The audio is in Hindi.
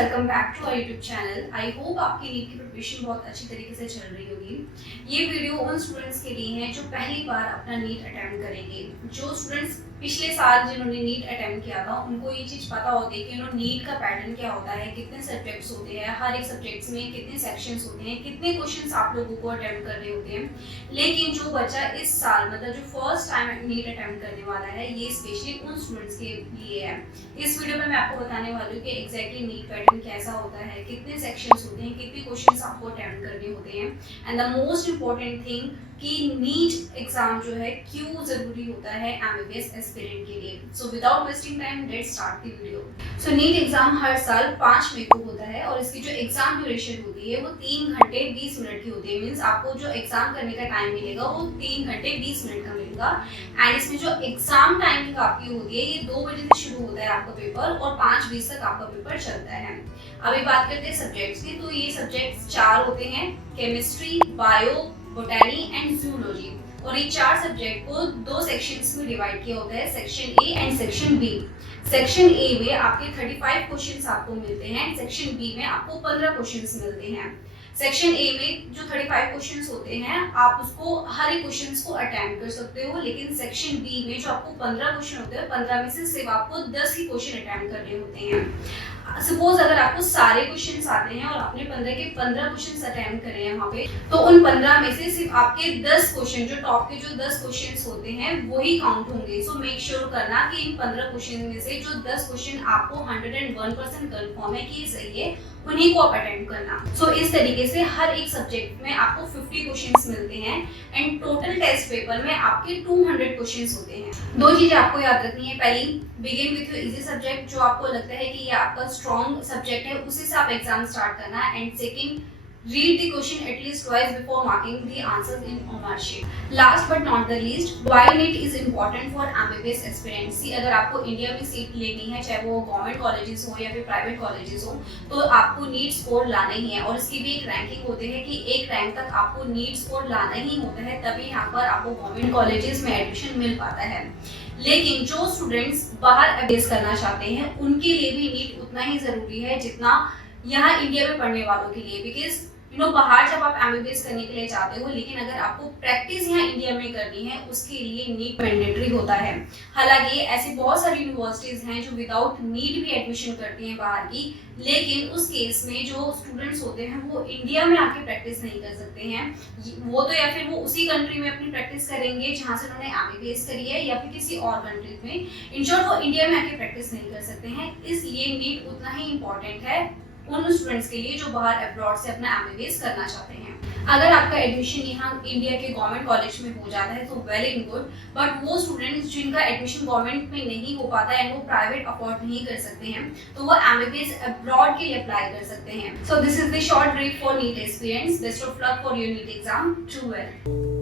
Welcome back to our YouTube channel. I hope आपकी नीट की प्रिपरेशन बहुत अच्छी तरीके से चल रही होगी। ये वीडियो उन स्टूडेंट्स के लिए है जो पहली बार अपना नीट अटेम्प्ट करेंगे। जो स्टूडेंट्स पिछले साल जिन्होंने नीट अटेम्प्ट किया था उनको ये चीज़ पता होती है कि नीट का पैटर्न क्या होता है, कितने सब्जेक्ट्स होते हैं, हर एक सब्जेक्ट्स में कितने सेक्शंस होते हैं, कितने क्वेश्चंस आप लोगों को अटेम्प्ट करने होते हैं। लेकिन जो बच्चा इस साल मतलब जो फर्स्ट टाइम नीट अटेम्प्ट करने वाला है, ये स्पेशली उन स्टूडेंट्स के लिए है। इस वीडियो में मैं आपको बताने वाली हूँ कि एग्जैक्टली नीट पैटर्न कैसा होता है, कितने सेक्शंस होते हैं, कितने क्वेश्चंस आपको अटेम्प्ट करने होते हैं, and the most important thing कि नीट एग्जाम जो है क्यों जरूरी होता है एमबीबीएस एस्पिरेंट के लिए। So without wasting time let's start the video. So NEET exam हर साल 5 मई को होता है और इसकी जो एग्जाम ड्यूरेशन होती है वो 3 घंटे 20 मिनट की होती है। मींस आपको जो एग्जाम करने का टाइम मिलेगा वो 3 घंटे 20 मिनट का मिलेगा। एंड इसमें जो एग्जाम टाइमिंग आपकी होती है ये 2 बजे से शुरू होता है आपका पेपर और 5 बजे तक आपका पेपर चलता है। अभी बात करते हैं सब्जेक्ट्स की। तो ये सब्जेक्ट्स 4 होते हैं, chemistry, bio, botany and zoology. और ये 4 सब्जेक्ट को 2 सेक्शंस में डिवाइड किया होता है, section A and section B. Section A में आपके 35 क्वेश्चंस आपको मिलते हैं, सेक्शन बी में आपको 15 क्वेश्चंस मिलते हैं। सेक्शन ए में जो 35 क्वेश्चंस होते हैं आप उसको हर एक क्वेश्चंस को अटेम्प्ट कर सकते हो, लेकिन सेक्शन बी में जो आपको 15 क्वेश्चन होते हैं 15 में से सिर्फ आपको 10 ही क्वेश्चन अटेम्प्ट करने होते हैं। सपोज अगर आपको सारे क्वेश्चंस आते हैं और आपने 15 के 15 क्वेश्चंस अटेम्प्ट करे हैं वहाँ पे, तो उन 15 में से सिर्फ आपके 10 क्वेश्चन जो टॉप के जो 10 क्वेश्चंस होते हैं वही काउंट होंगे। सो मेक श्योर करना कि इन 15 क्वेश्चन में से जो 10 क्वेश्चन आपको 101% कंफर्म है कि ये सही है, उन्हीं को आप अटेम्प्ट करना। सो इस तरीके से हर एक सब्जेक्ट में आपको 50 क्वेश्चंस मिलते हैं एंड टोटल टेस्ट पेपर में आपके 200 क्वेश्चंस होते हैं। 2 चीजें आपको याद रखनी है। पहली, begin with your easy subject. जो आपको लगता है कि ये आपका स्ट्रॉन्ग सब्जेक्ट है उसी से आप एग्जाम स्टार्ट करना। And second, read the question at least twice before marking the answers in OMR sheet. Last but not the least, why NEET is important for MBBS aspirants? अगर आपको इंडिया में सीट लेनी है, चाहे वो गवर्नमेंट कॉलेजेस हो या फिर प्राइवेट कॉलेजेस हो, तो आपको नीट स्कोर लाना ही है। और इसकी भी एक रैंकिंग होती है कि एक रैंक तक आपको नीट स्कोर लाना ही होता है, तभी यहाँ पर आपको गवर्नमेंट कॉलेजेस में एडमिशन मिल पाता है। लेकिन जो स्टूडेंट्स बाहर अभ्यास करना चाहते हैं उनके लिए भी नीट उतना ही जरूरी है जितना यहाँ इंडिया में पढ़ने वालों के लिए। बिकॉज बाहर जब आप एमबीबीएस करने के लिए जाते हो, लेकिन अगर आपको प्रैक्टिस यहाँ इंडिया में करनी है उसके लिए नीट मैंडेटरी होता है। हालांकि ऐसी बहुत सारी यूनिवर्सिटीज हैं जो विदाउट नीट भी एडमिशन करती हैं बाहर की, लेकिन उस केस में जो स्टूडेंट्स होते हैं वो इंडिया में आके प्रैक्टिस नहीं कर सकते हैं। वो तो या फिर वो उसी कंट्री में अपनी प्रैक्टिस करेंगे जहाँ से उन्होंने एमबीबीएस करी है, या फिर किसी और कंट्री में। इन शॉर्ट वो इंडिया में आके प्रैक्टिस नहीं कर सकते हैं। इसलिए नीट उतना ही इम्पोर्टेंट है उन स्टूडेंट्स के लिए जो बाहर अब्रॉड से अपना एमबीबीएस करना चाहते हैं। अगर आपका एडमिशन यहाँ इंडिया के गवर्नमेंट कॉलेज में हो जाता है तो वेल एंड गुड, बट वो स्टूडेंट्स जिनका एडमिशन गवर्नमेंट में नहीं हो पाता है, वो प्राइवेट अफोर्ड नहीं कर सकते हैं, तो वो एमबीबीएस अब्रॉड के लिए अप्लाई कर सकते हैं। So this is the short brief for NEET aspirants. Best of luck for your NEET exam. Do well.